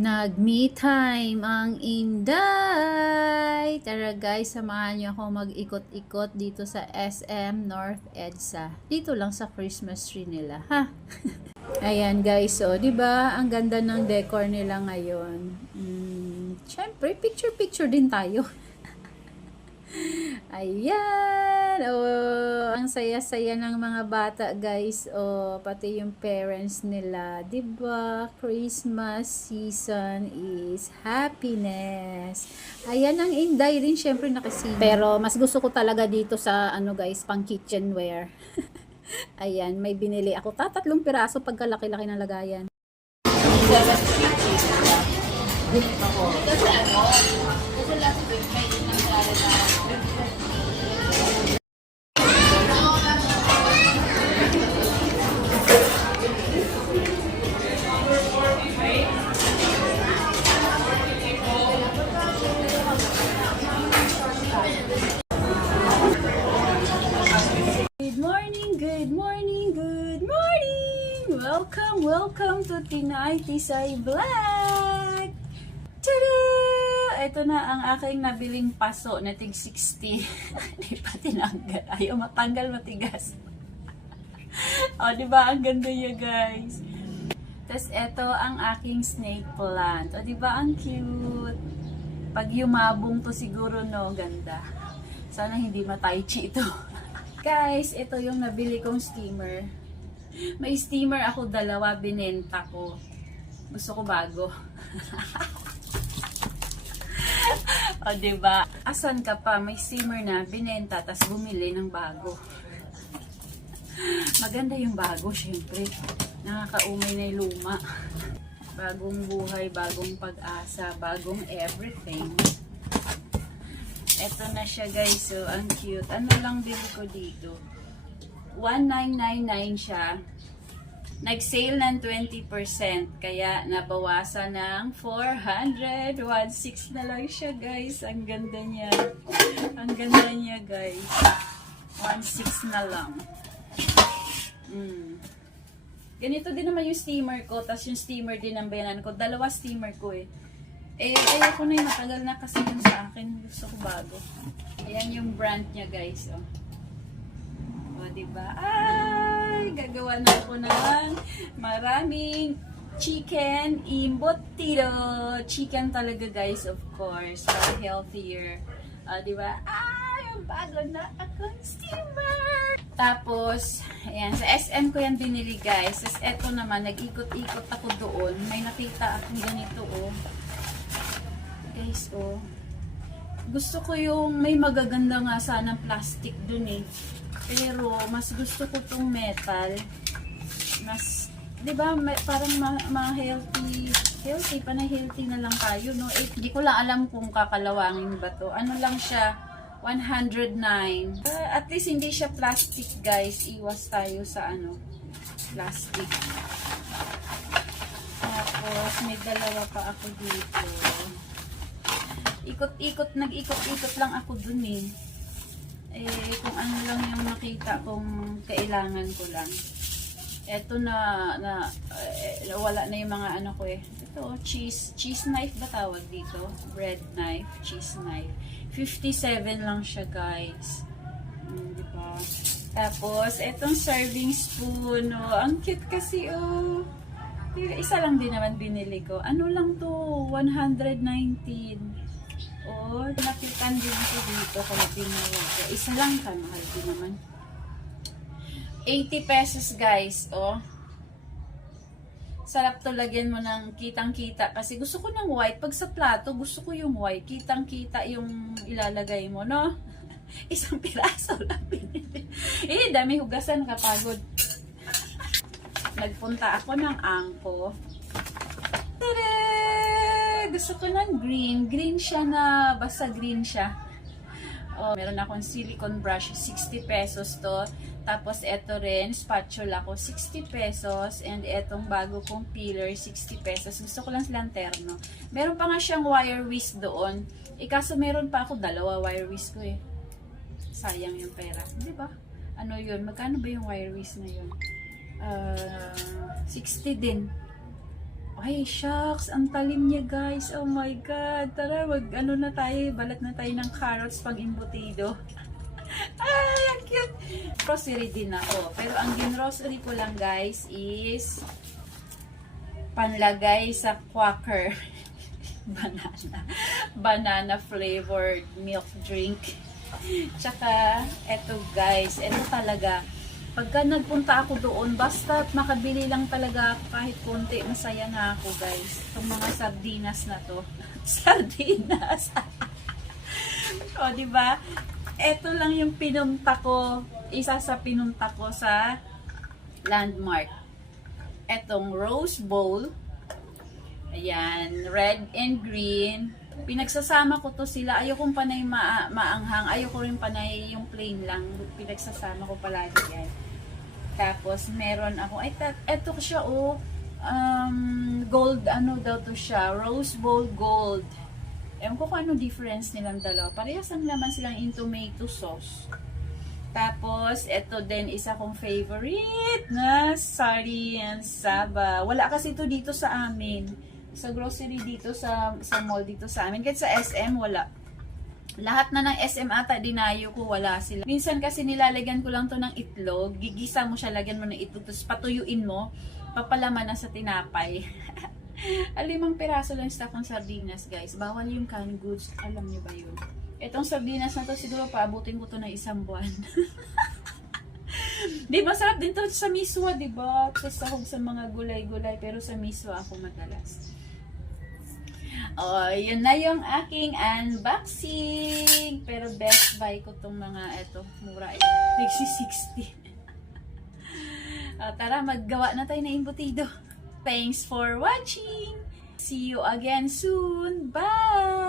Nag-me time ang Inday! Tara guys, samahan niyo ako mag-ikot-ikot dito sa SM North EDSA. Dito lang sa Christmas tree nila, ha? Ayan guys, so 'di ba? Ang ganda ng decor nila ngayon. Syempre, picture-picture din tayo. Ayan! Oh, ang saya-saya ng mga bata, guys. Oh, pati yung parents nila. 'Di ba? Christmas season is happiness. Ayan ang Inday rin, syempre nakasino. Pero mas gusto ko talaga dito sa ano, guys, pang kitchenware. Ayan, may binili ako. Tatlong piraso pagkalaki-laki ng lagayan. Good morning, good morning, good morning! Welcome to Tinay Tisay Vlog! Tada! Ito na ang aking nabiling paso na tig 60. Hindi pa tinanggal. Ayaw matanggal, matigas. O, diba? Ang ganda niya, guys. Tapos, ito ang aking snake plant. O, diba? Ang cute. Pag yumabong to siguro, no? Ganda. Sana hindi ma-tai chi ito. Guys, ito yung nabili kong steamer. May steamer ako, dalawa, binenta ko. Gusto ko bago. O, diba? Asan ka pa? May steamer na, binenta, tas bumili ng bago. Maganda yung bago, syempre. Nakakaumay na yung luma. Bagong buhay, bagong pag-asa, bagong everything. Ito na siya, guys. So, ang cute. Ano lang bili ko dito? 1999 siya. Nag-sale ng 20%. Kaya, nabawasan ng 400. 1.6 na lang siya, guys. Ang ganda niya. Ang ganda niya, guys. 1.6 na lang. Ganito din naman yung steamer ko. Tapos yung steamer din ang bayanan ko. Dalawa steamer ko eh. Ayoko na yung matagal na kasi yung sa akin. Gusto ko bago. Ayan yung brand niya, guys. Oh. O, diba? Ay! Gagawa na ako ng maraming chicken embutido. Chicken talaga, guys, of course. For healthier. O, diba? Ay! Ang bago na akong steamer! Tapos, ayan. Sa SM ko yan binili, guys. Tapos, eto naman, nag-ikot-ikot ako doon. May nakita akong ganito, oh. Guys, oh. Gusto ko yung may magaganda nga sanang plastic dun eh. Pero, mas gusto ko tong metal. Mas, di ba, parang ma-healthy. Healthy, panay healthy na lang tayo, no? Eh, di ko lang alam kung kakalawangin ba to. Ano lang siya, 109. At least hindi siya plastic, guys. Iwas tayo sa ano, plastic. Tapos, may dalawa pa ako dito. Nag-ikot-ikot lang ako dun eh. Kung ano lang yung nakita kong kailangan ko lang. Eto wala na yung mga ano ko eh. Ito, cheese knife ba tawag dito? Bread knife, cheese knife. 57 lang siya, guys. Diba? Tapos, etong serving spoon, oh. Ang cute kasi, oh. Isa lang din naman binili ko. Ano lang to? 119. Oh, nakitan din ko dito kaya binili ko. Isa lang ka, mahal din naman. 80 pesos, guys. Oh. Sarap to, lagyan mo ng kitang-kita. Kasi gusto ko ng white. Pag sa plato, gusto ko yung white. Kitang-kita yung ilalagay mo, no? Isang piraso lang binili. Dami hugasan, kapagod. Nagpunta ako ng angko. Tada! Gusto ko ng green. Green siya na, basta green siya. Oh, meron akong silicone brush, 60 pesos to. Tapos, eto rin, spatula ko, 60 pesos. And etong bago kong peeler, 60 pesos. Gusto ko lang silang terno. Meron pa nga siyang wire whisk doon. Kaso meron pa ako, dalawa wire whisk ko eh. Sayang yung pera. Diba? Ano yun? Magkano ba yung wire whisk na yun? 60 din. Ay, shucks, ang talim niya guys. Oh my God. Tara, ano na tayo, balat na tayo ng carrots pang imbutido. Ay, ang cute. Grocery din ako. Pero ang ginrocery ko lang guys is panlagay sa Quaker. Banana flavored milk drink. Tsaka, eto guys, eto talaga. Pagka nagpunta ako doon, basta makabili lang talaga ako kahit konti, masaya na ako guys. Itong mga sardinas na to. Sardinas. O, diba? Ito lang yung pinunta ko. Isa sa pinunta ko sa Landmark. Etong rose bowl. Ayan, red and green. Pinagsasama ko to sila. Ayokong panay maanghang. Ayoko rin panay yung plain lang. Pinagsasama ko palagi yan. Tapos, meron ako. Ay, eto siya, oh. Gold, ano daw to siya. Rose bowl gold. Ewan ko kung ano difference nilang dalawa. Parehas ang laman silang in tomato sauce. Tapos, eto din isa kong favorite na sardine saba. Wala kasi ito dito sa amin. Sa grocery dito, sa mall dito sa amin. Kahit sa SM, wala. Lahat na ng SM ata, dinayo ko, wala sila. Minsan kasi nilalagyan ko lang to ng itlog. Gigisa mo siya, lagyan mo ng itlog. Tapos patuyuin mo, papalaman na sa tinapay. 5 piraso lang stock ng sardinas, guys. Bawal yung canned goods. Alam niyo ba yun? Itong sardinas na to, siguro paabutin ko to ng 1 buwan. Di ba, sarap din to sa miswa, di ba? Sasahog sa mga gulay-gulay, pero sa miswa ako madalas. Oh, yun na yung aking unboxing. Pero best buy ko tong mga eto, mura eh. 60. Tara, maggawa na tayo na imbutido. Thanks for watching. See you again soon. Bye!